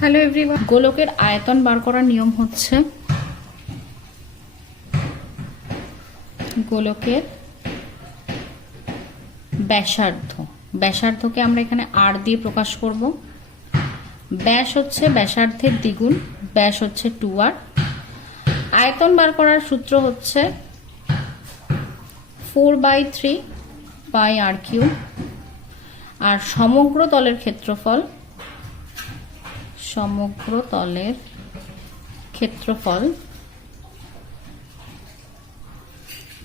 Hello everyone গোলকের আয়তন বার করার নিয়ম হচ্ছে গোলকের ব্যাসার্ধ। ব্যাসার্ধকে আমরা এখানে আর দিয়ে প্রকাশ করব। ব্যাস হচ্ছে ব্যাসার্ধের দ্বিগুণ, ব্যাস হচ্ছে টু আর আয়তন বার করার সূত্র হচ্ছে four by three pi r cube আর সমগ্র তলের ক্ষেত্রফল সমগ্র তলের ক্ষেত্রফল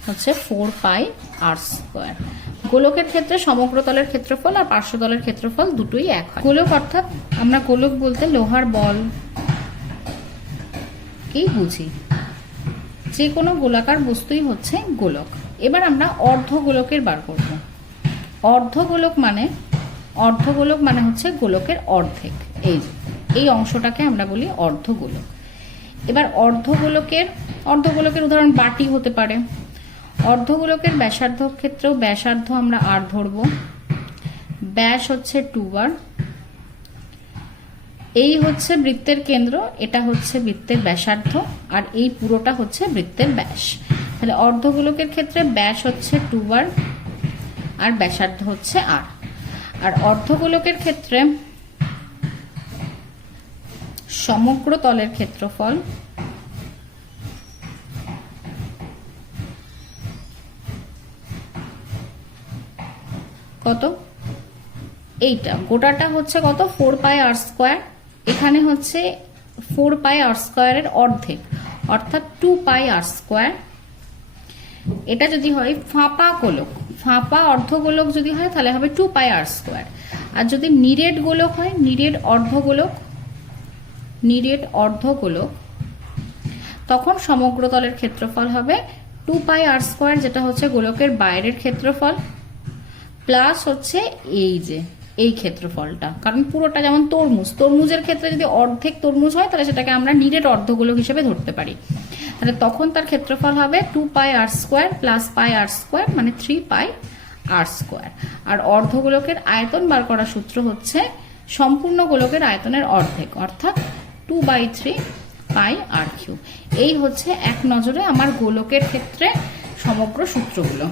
হচ্ছে ফোর পাই আর স্কোয়ার গোলকের ক্ষেত্রে সমগ্র তলের ক্ষেত্রফল আর পার্শ্ব তলের ক্ষেত্রফল দুটোই এক হয়। গোলক অর্থাৎ আমরা গোলক বলতে লোহার বল কেই বুঝি। যে কোনো গোলাকার বস্তুই হচ্ছে গোলক। এবার আমরা অর্ধ গোলকের বার করব। অর্ধ গোলক মানে অর্ধ গোলক মানে হচ্ছে গোলকের অর্ধেক। এই এই অংশটাকে আমরা বলি অর্ধ গোলক এবার অর্ধ গোলকের অর্ধ গোলকের উদাহরণ বাটি হতে পারে। অর্ধ গোলকের ব্যাসার্ধ ক্ষেত্রেও ব্যাসার্ধ আমরা আর ধরব। ব্যাস হচ্ছে টু আর এই হচ্ছে বৃত্তের কেন্দ্র, এটা হচ্ছে বৃত্তের ব্যাসার্ধ, আর এই পুরোটা হচ্ছে বৃত্তের ব্যাস। তাহলে অর্ধগোলকের ক্ষেত্রে ব্যাস হচ্ছে টু আর আর ব্যাসার্ধ হচ্ছে আর আর অর্ধগোলকের ক্ষেত্রে সমগ্র তলের ক্ষেত্রফল। কত? এইটা। গোটাটা হচ্ছে কত? Four pi r square. এখানে হচ্ছে ফোর পাই আর স্কোয়ারের অর্ধেক। অর্থাৎ টু পাই আর স্কোয়ার। এটা যদি হয় ফাঁপা গোলক। ফাঁপা অর্ধ গোলক যদি হয়, তাহলে হবে টু পাই আর স্কোয়ার। আর যদি নিরেট গোলক হয়, নিরেট অর্ধ গোলক নিরেট অর্ধ গোলক তখন সমগ্র তলের ক্ষেত্রফল হবে টু পাই আর স্কোয়ার, যেটা হচ্ছে গোলকের বাইরের ক্ষেত্রফল, প্লাস হচ্ছে এই যে, এই ক্ষেত্রফলটা। কারণ পুরোটা যেমন তরমুজ, তরমুজের ক্ষেত্রে যদি অর্ধেক তরমুজ হয়, তাহলে সেটাকে আমরা নিরেট অর্ধগোলক হিসেবে ধরতে পারি। তাহলে তখন তার ক্ষেত্রফল হবে two pi r square plus pi r square মানে থ্রি পাই আর স্কোয়ার। আর অর্ধগোলকের আয়তন বার করার সূত্র হচ্ছে সম্পূর্ণ গোলকের আয়তনের অর্ধেক, অর্থাৎ two by three pi r cube এই হচ্ছে এক নজরে আমার গোলকের ক্ষেত্রে সমগ্র সূত্রগুলো।